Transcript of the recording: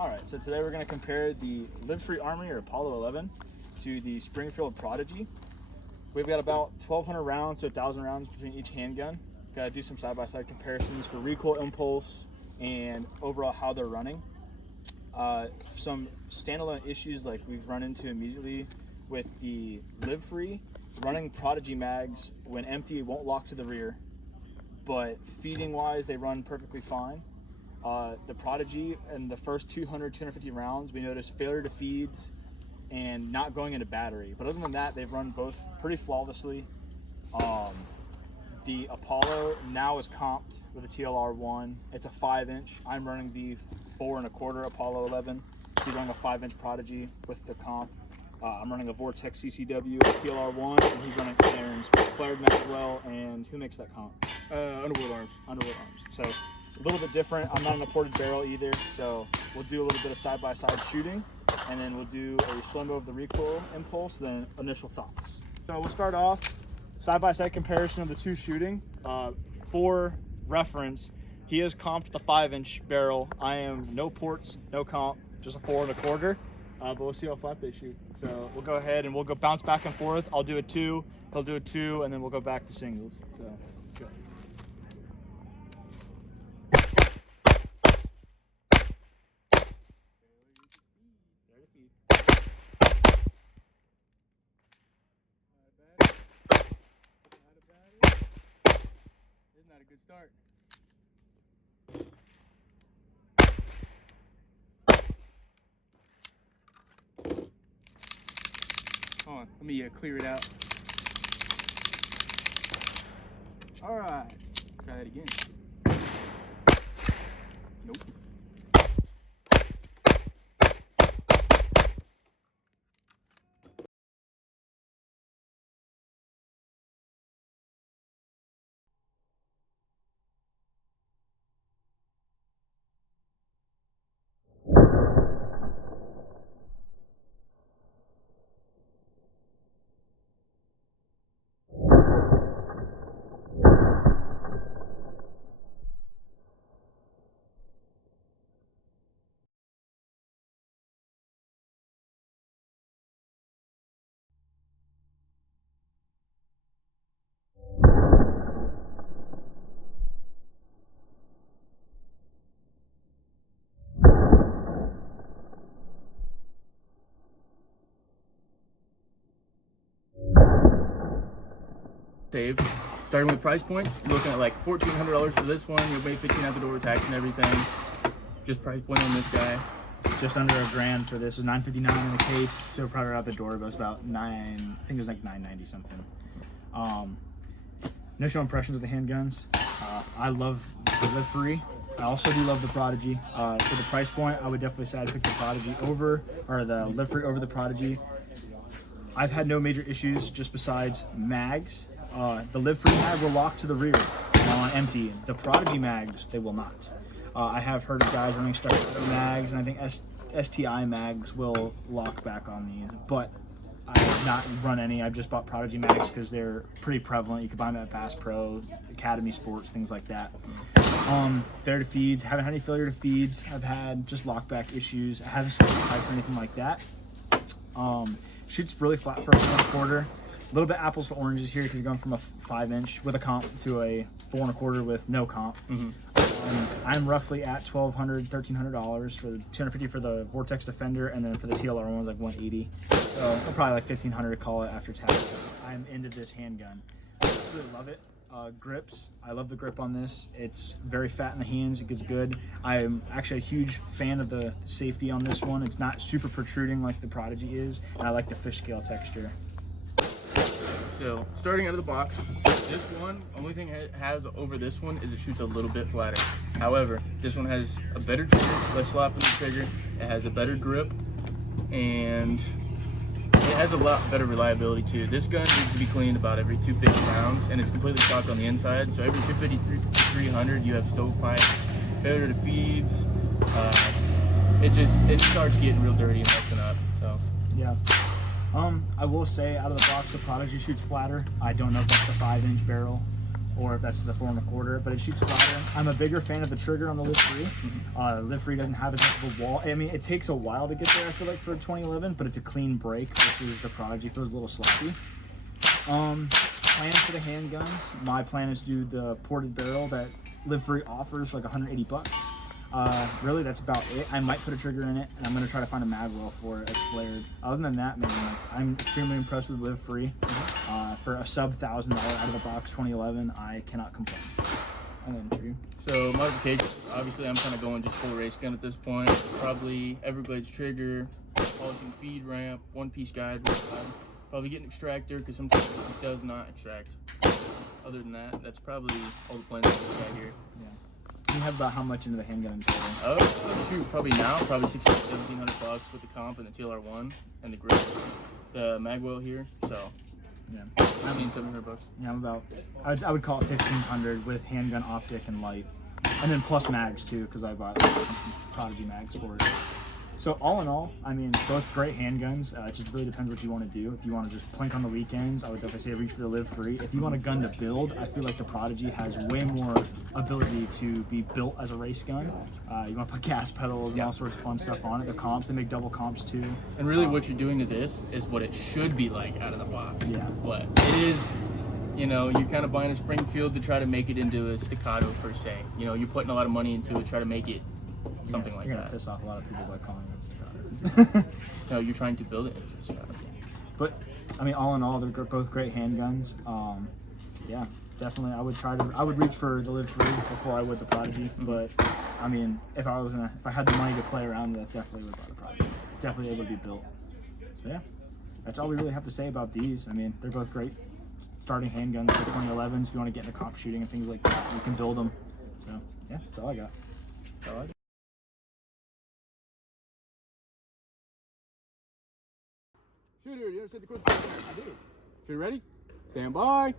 Alright, so today we're going to compare the Live-Free Armory or Apollo 11 to the Springfield Prodigy. We've got about 1,200 rounds to 1,000 rounds between each handgun. Got to do some side-by-side comparisons for recoil impulse and overall how they're running. Some standalone issues like we've run into immediately with the Live-Free. Running Prodigy mags when empty won't lock to the rear, but feeding wise they run perfectly fine. The Prodigy in the first 250 rounds we noticed failure to feeds and not going into battery, but other than that they've run both pretty flawlessly. The Apollo now is comped with a TLR1. It's a 5-inch. I'm running the 4 1/4 Apollo 11. He's running a 5-inch Prodigy with the comp. I'm running a Vortex CCW TLR1, and he's running Aaron's flared Maxwell. And who makes that comp? Underwood Arms. Underwood Arms. So a little bit different. I'm not in a ported barrel either, so we'll do a little bit of side-by-side shooting, and then we'll do a slow-mo of the recoil impulse, then initial thoughts. So we'll start off side-by-side comparison of the two shooting. For reference, he has comped the 5-inch barrel. I am no ports, no comp, just a 4 1/4. But we'll see how flat they shoot. So we'll go ahead and we'll go bounce back and forth. I'll do a 2, he'll do a 2, and then we'll go back to singles. So go. Isn't that a good start? Hold on, let me clear it out. All right, try that again. Nope. Save. Starting with price points, you're looking at like $1,400 for this one. You'll pay $1,500 at the door, tax and everything. Just price point on this guy. Just under $1,000 for this. It was $959 in the case, so probably out the door, but it was about I think it was like $990 something. Initial impressions of the handguns. I love the Live-Free. I also do love the Prodigy. For the price point, I would definitely say I'd pick the Prodigy over, or the Live-Free over the Prodigy. I've had no major issues just besides mags. The Live-Free mag will lock to the rear on empty. The Prodigy mags, they will not. I have heard of guys running staccato mags, and I think STI mags will lock back on these, but I have not run any. I've just bought Prodigy mags because they're pretty prevalent. You can buy them at Bass Pro, Academy Sports, things like that. Failure to feeds, haven't had any failure to feeds. I've had just lockback issues. I haven't slipped a pipe or anything like that. Shoots really flat for a 4 1/4. A little bit apples to oranges here because you're going from a 5-inch with a comp to a 4 1/4 with no comp. I'm roughly at $1,200, $1,300 for the $250 for the Vortex Defender, and then for the TLR one was like $180. So probably like $1,500 to call it after taxes. I'm into this handgun. I really love it. Grips, I love the grip on this. It's very fat in the hands. It gets good. I'm actually a huge fan of the safety on this one. It's not super protruding like the Prodigy is, and I like the fish scale texture. So, starting out of the box, this one, only thing it has over this one is it shoots a little bit flatter. However, this one has a better trigger, less slap on the trigger, it has a better grip, and it has a lot better reliability too. This gun needs to be cleaned about every 250 rounds, and it's completely stocked on the inside, so every 250 to 300 you have stovepipe, failure to feeds, it starts getting real dirty and messing up. So yeah. I will say out of the box the Prodigy shoots flatter. I don't know if that's the 5-inch barrel or if that's the 4 1/4, but it shoots flatter. I'm a bigger fan of the trigger on the Live Free. Live Free doesn't have as much of a wall. I mean, it takes a while to get there, I feel like, for 2011, but it's a clean break versus the Prodigy feels a little sloppy. Plans for the handguns. My plan is to do the ported barrel that Live Free offers for like 180 bucks. Really, that's about it. I might put a trigger in it, and I'm gonna try to find a mag well for it. It's flared. Other than that, man, like, I'm extremely impressed with Live Free. For a sub $1,000 out of the box 2011, I cannot complain. And then for you. So modifications, obviously I'm kind of going just full race gun at this point. Probably Everglades trigger, polishing feed ramp, one-piece guide. Probably get an extractor because sometimes it does not extract. Other than that, that's probably all the plans that we got here. Yeah. You have about how much into the handgun in total? Oh, shoot, probably now, probably 1,700 bucks with the comp and the TLR1 and the grip, the magwell here. So yeah, 1,700 bucks. Yeah, I'm about. I would call it 1,500 with handgun, optic, and light, and then plus mags too, because I bought Prodigy mags for it. So all in all, I mean, both great handguns. It just really depends what you want to do. If you want to just plink on the weekends, I would definitely say reach for the Live Free. If you want a gun to build, I feel like the Prodigy has way more ability to be built as a race gun. You want to put gas pedals and all sorts of fun stuff on it. The comps, they make double comps too. And really what you're doing to this is what it should be like out of the box. Yeah. But it is, you know, you're kind of buying a Springfield to try to make it into a staccato per se. You know, you're putting a lot of money into it, try to make it something like you're gonna that. piss off a lot of people by calling it staccato. No, you're trying to build it into a staccato. But I mean, all in all, they're both great handguns. Yeah, definitely. I would reach for the Live Free before I would the Prodigy. But I mean, if I had the money to play around with, I definitely would buy the Prodigy. Definitely able to be built. So yeah, that's all we really have to say about these. I mean, they're both great starting handguns for 2011s. If you want to get into comp shooting and things like that, you can build them. So yeah, that's all I got. That's all I got. Shooter, you understand the question? I do. Shooter ready? Stand by.